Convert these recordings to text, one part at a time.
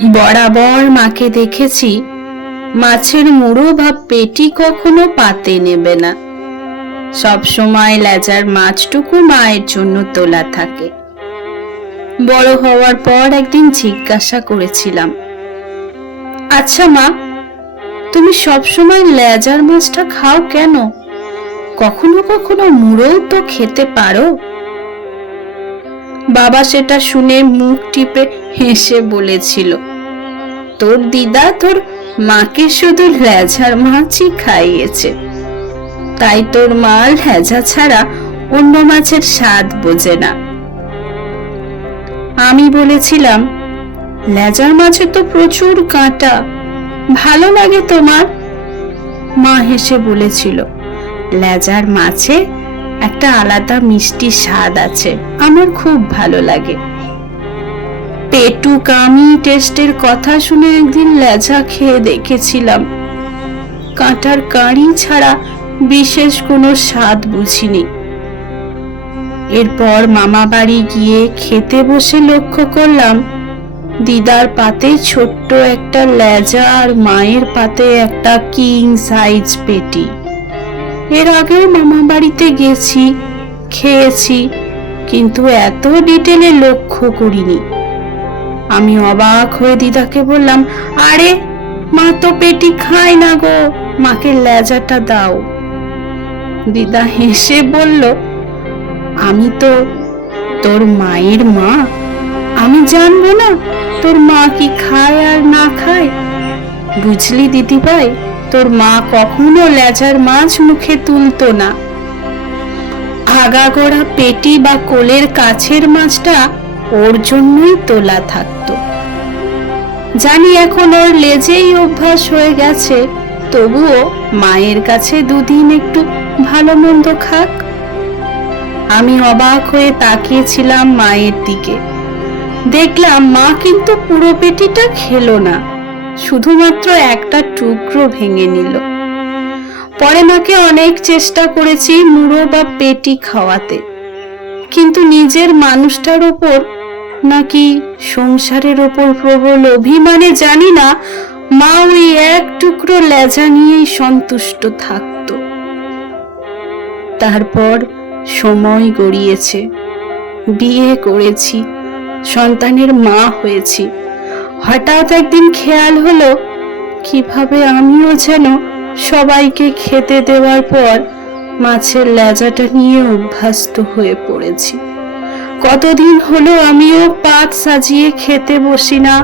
বরাবর মাকে দেখেছি মাছের মুড়ো বা পেটি কখনো পাতে নেবে না, সব সময় লেজার মাছটুকু মায়ের জন্য তোলা থাকে। বড় হওয়ার পর একদিন জিজ্ঞাসা করেছিলাম, আচ্ছা মা, তুমি সব সময় লেজার মাছটা খাও কেন? কখনো কখনো মুড়োও তো খেতে পারো। বাবা সেটা শুনে মুখ টিপে হেসে বলেছিল, তোর দিদা তোর মাকে শুধু লেজার মাছই খাইয়েছে, তাই তোর মা লেজা ছাড়া অন্য মাছের স্বাদ বোঝে না। আমি বলেছিলাম, লেজার মাছে তো প্রচুর কাঁটা, ভালো লাগে তোমার? মা হেসে বলেছিল, লেজার মাছে একটা আলাদা মিষ্টি স্বাদ আছে, আমার খুব ভালো লাগে। পেটু কামি টেস্টের কথা শুনে একদিন লেজা খেয়ে দেখেছিলাম, কাঁটার কাঁড়ি ছাড়া বিশেষ কোনো স্বাদ বুঝিনি। এরপর মামা বাড়ি গিয়ে খেতে বসে লক্ষ্য করলাম, দিদার পাতে ছোট্ট একটা লেজা আর মায়ের পাতে একটা কিং সাইজ পেটি। এর আগেও মামা বাড়িতে গেছি, খেয়েছি, কিন্তু এত ডিটেলে লক্ষ্য করিনি। আমি অবাক হয়ে দিদাকে বললাম, আরে মা তো পেটি খায় না গো, মাকে লেজাটা দাও। দিদা হেসে বলল, আমি তো তোর মায়ের মা, আমি জানবো না তোর মা কি খায় আর না খায়? বুঝলি দিদিভাই, তোর মা কখনো লেজার মাছ মুখে তুলতো না। আগাগোড়া পেটি বা কোলের কাছের মাছটা ওর জন্যই তোলা থাকতো। জানি এখন ওর লেজেই অভ্যাস হয়ে গেছে, তবুও মায়ের কাছে দুদিন একটু ভালো মন্দ খাক। আমি অবাক হয়ে তাকিয়েছিলাম মায়ের দিকে। দেখলাম মা কিন্তু পুরো পেটিটা খেলো না, শুধুমাত্র একটা টুকরো ভেঙে নিল। পরে মাকে অনেক চেষ্টা করেছি মুড়ো বা পেটি খাওয়াতে, কিন্তু নিজের মানুষটার ওপর নাকি সংসারের ওপর প্রবল অভিমানে জানি না, মা ওই এক টুকরো লেজা নিয়েই সন্তুষ্ট থাকত। তারপর সময় গড়িয়েছে, বিয়ে করেছি, সন্তানের মা হয়েছি। হঠাৎ একদিন খেয়াল হলো, কিভাবে আমিও যেন সবাইকে খেতে দেওয়ার পর মাছের লেজাটা নিয়ে অভ্যস্ত হয়ে পড়েছি। কতদিন হলো আমিও পাত সাজিয়ে খেতে বসি না।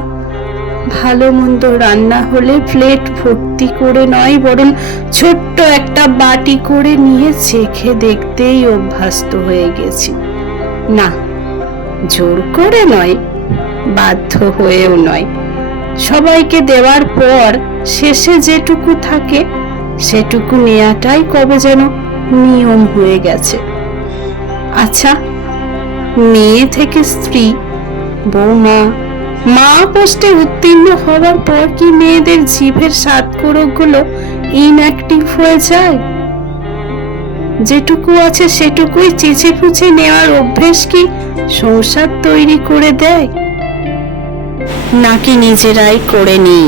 ভালো মন্দ রান্না হলে প্লেট ভর্তি করে নয়, বরং ছোট্ট একটা বাটি করে নিয়ে চেখে দেখতেই অভ্যস্ত হয়ে গেছি। না, জোর করে নয়, বাধ্য হয়েও নয়। সবাইকে দেওয়ার পর শেষে যেটুকু থাকে সেটুকু নেয়াটাই কবে যেন নিয়ম হয়ে গেছে। আচ্ছা, মেয়ে থেকে স্ত্রী, বৌমা, মা পোস্টে উত্তীর্ণ হওয়ার পর কি মেয়েদের জিভের স্বাদ কোরকগুলো ইনঅ্যাক্টিভ হয়ে যায়? যেটুকু আছে সেটুকুই চেঁচে পুচে নেওয়ার অভ্যেস কি সংসার তৈরি করে দেয়, নাকি নিজেরাই করে নিই?